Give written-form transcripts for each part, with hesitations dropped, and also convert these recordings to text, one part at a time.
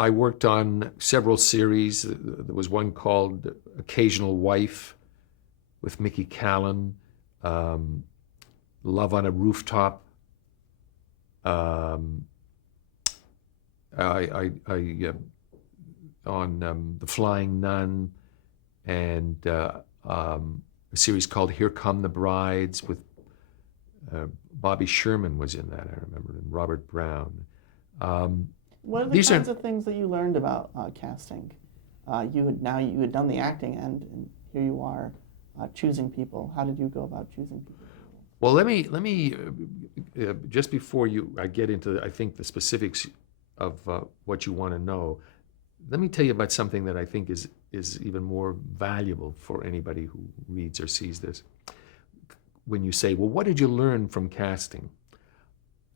I worked on several series. There was one called Occasional Wife with Mickey Callan, um, Love on a Rooftop. Um, I on The Flying Nun, and a series called Here Come the Brides with Bobby Sherman was in that, I remember, and Robert Brown. Um, What are the these are kinds of things that you learned about casting? You had done the acting end, and here you are choosing people. How did you go about choosing people? Well, let me just before I get into, I think, the specifics of what you want to know, let me tell you about something that I think is even more valuable for anybody who reads or sees this. When you say, well, what did you learn from casting?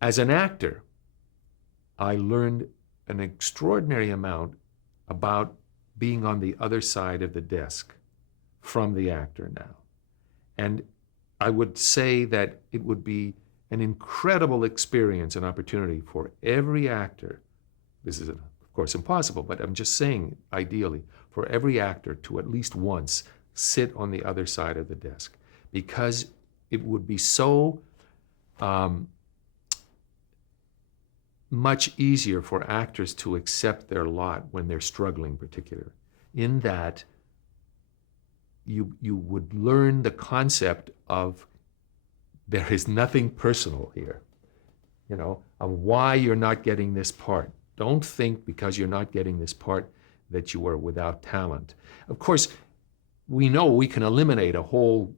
As an actor, I learned an extraordinary amount about being on the other side of the desk from the actor now. And I would say that it would be an incredible experience and opportunity for every actor. This is, of course, impossible, but I'm just saying, ideally, for every actor to at least once sit on the other side of the desk, because it would be so um, much easier for actors to accept their lot when they're struggling, particularly, in that you would learn the concept of there is nothing personal here, of why you're not getting this part. Don't think because you're not getting this part that you are without talent. Of course, we know we can eliminate a whole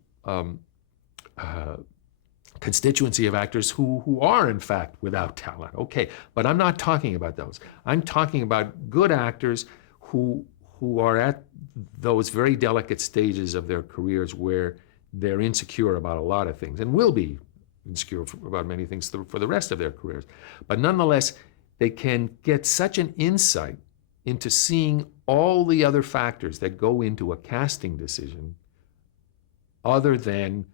constituency of actors who are in fact without talent. Okay, but I'm not talking about those. I'm talking about good actors who are at those very delicate stages of their careers where they're insecure about a lot of things and will be insecure about many things for the rest of their careers. But nonetheless, they can get such an insight into seeing all the other factors that go into a casting decision other than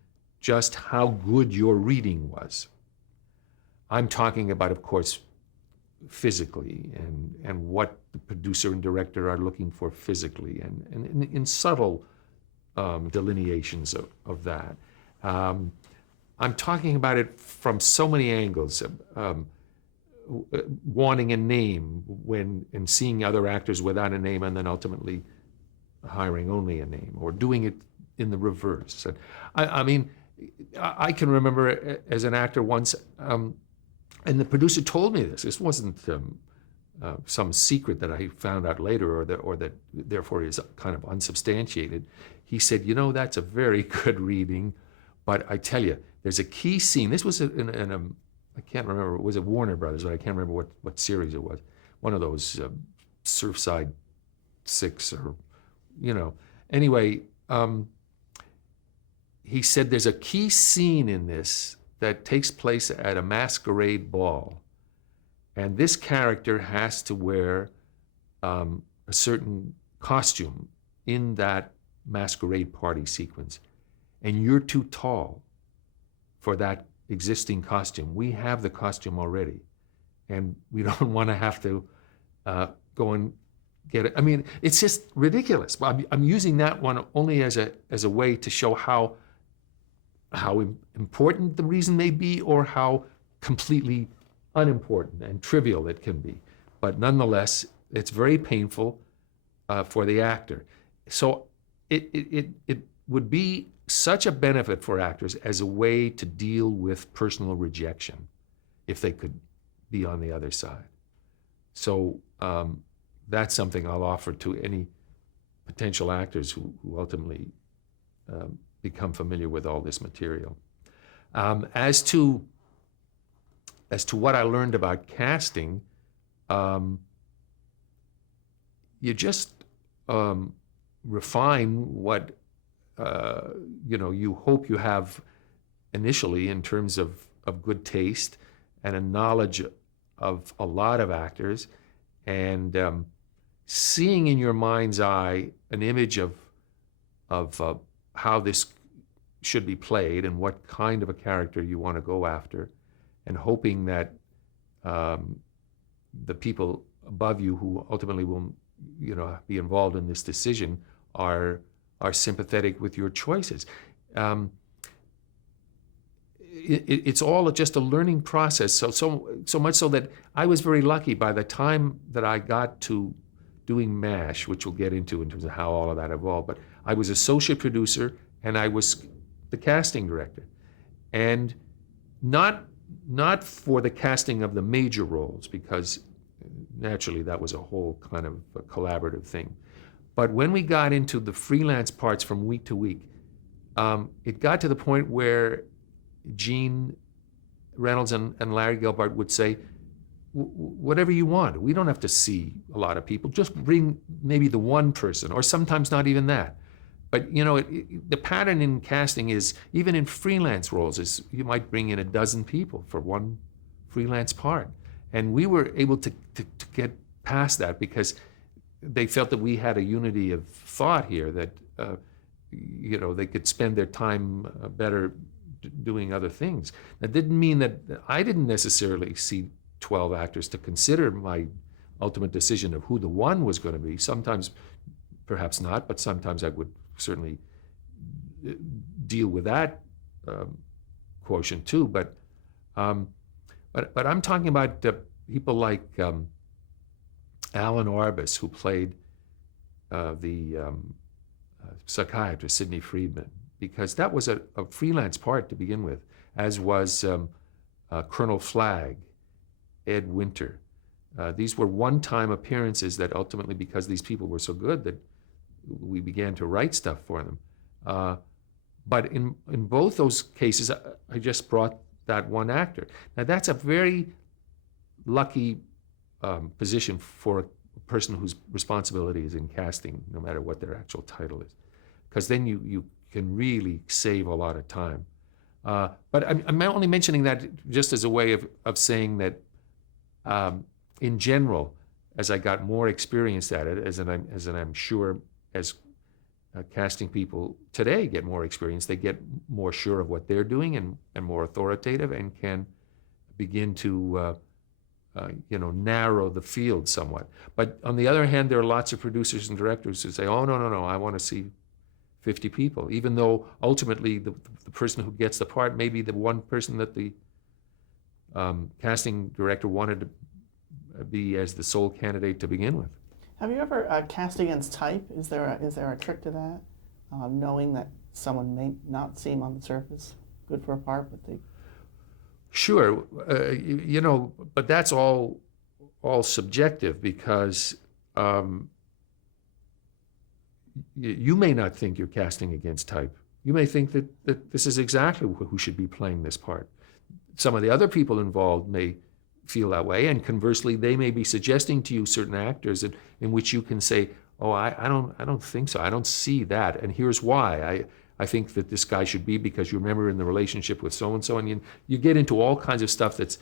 just how good your reading was. I'm talking about, of course, physically and what the producer and director are looking for physically and in subtle delineations of that. I'm talking about it from so many angles. Wanting a name and seeing other actors without a name and then ultimately hiring only a name, or doing it in the reverse. And I mean, I can remember as an actor once, and the producer told me this. This wasn't some secret that I found out later, or that therefore is kind of unsubstantiated. He said, that's a very good reading, but I tell you, there's a key scene. This was in a I can't remember, was it Warner Brothers, but I can't remember what series it was. One of those Surfside 6 or, Anyway, he said there's a key scene in this that takes place at a masquerade ball. And this character has to wear a certain costume in that masquerade party sequence. And you're too tall for that existing costume. We have the costume already, and we don't want to have to go and get it. I mean, it's just ridiculous. I'm using that one only as a way to show how important the reason may be, or how completely unimportant and trivial it can be. But nonetheless, it's very painful for the actor. So it would be such a benefit for actors as a way to deal with personal rejection if they could be on the other side. So that's something I'll offer to any potential actors who ultimately become familiar with all this material. As to what I learned about casting, you just refine what you hope you have initially in terms of good taste and a knowledge of a lot of actors, and seeing in your mind's eye an image of how this should be played and what kind of a character you want to go after, and hoping that the people above you who ultimately will, be involved in this decision are sympathetic with your choices. It's all just a learning process. So much so that I was very lucky. By the time that I got to doing MASH, which we'll get into in terms of how all of that evolved, but I was associate producer and I was the casting director, and not for the casting of the major roles, because naturally that was a whole kind of a collaborative thing. But when we got into the freelance parts from week to week, it got to the point where Gene Reynolds and Larry Gelbart would say, whatever you want. We don't have to see a lot of people. Just bring maybe the one person, or sometimes not even that. But the pattern in casting is, even in freelance roles, is you might bring in a dozen people for one freelance part. And we were able to get past that because they felt that we had a unity of thought here, that they could spend their time better doing other things. That didn't mean that I didn't necessarily see 12 actors to consider my ultimate decision of who the one was going to be. Sometimes, perhaps not, but sometimes I would certainly deal with that quotient too. But I'm talking about people like Alan Arbus, who played the psychiatrist Sidney Friedman, because that was a freelance part to begin with, as was Colonel Flagg, Ed Winter. These were one-time appearances that ultimately, because these people were so good, that we began to write stuff for them. But in both those cases, I just brought that one actor. Now that's a very lucky position for a person whose responsibility is in casting, no matter what their actual title is, because then you can really save a lot of time. But I'm only mentioning that just as a way of saying that in general, as I got more experience at it, as I'm sure as casting people today get more experience, they get more sure of what they're doing and more authoritative, and can begin to narrow the field somewhat. But on the other hand, there are lots of producers and directors who say, oh, no, I want to see 50 people, even though ultimately the person who gets the part may be the one person that the casting director wanted to be as the sole candidate to begin with. Have you ever cast against type? Is there a trick to that? Knowing that someone may not seem on the surface good for a part, but they... Sure, but that's all subjective, because you may not think you're casting against type. You may think that this is exactly who should be playing this part. Some of the other people involved may feel that way, and conversely, they may be suggesting to you certain actors in which you can say, oh, I don't think so. I don't see that, and here's why. I think that this guy should be, because you remember in the relationship with so-and-so, and you get into all kinds of stuff that's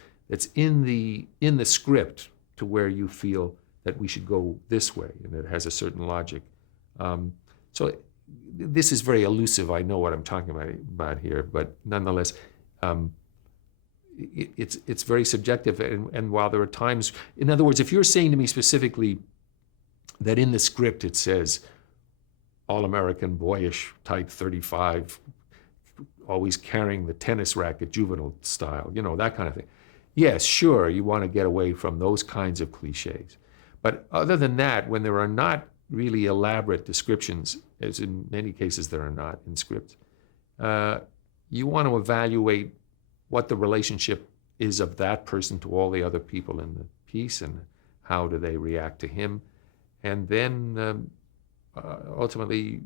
in the script, to where you feel that we should go this way, and it has a certain logic. So this is very elusive. I know what I'm talking about here, but nonetheless, it's very subjective. And while there are times, in other words, if you're saying to me specifically that in the script it says all-American, boyish, type 35, always carrying the tennis racket, juvenile style, that kind of thing. Yes, sure, you want to get away from those kinds of cliches. But other than that, when there are not really elaborate descriptions, as in many cases there are not in scripts, you want to evaluate what the relationship is of that person to all the other people in the piece, and how do they react to him. And then ultimately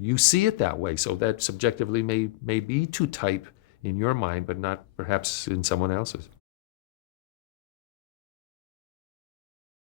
you see it that way, so that subjectively may be to type in your mind, but not perhaps in someone else's.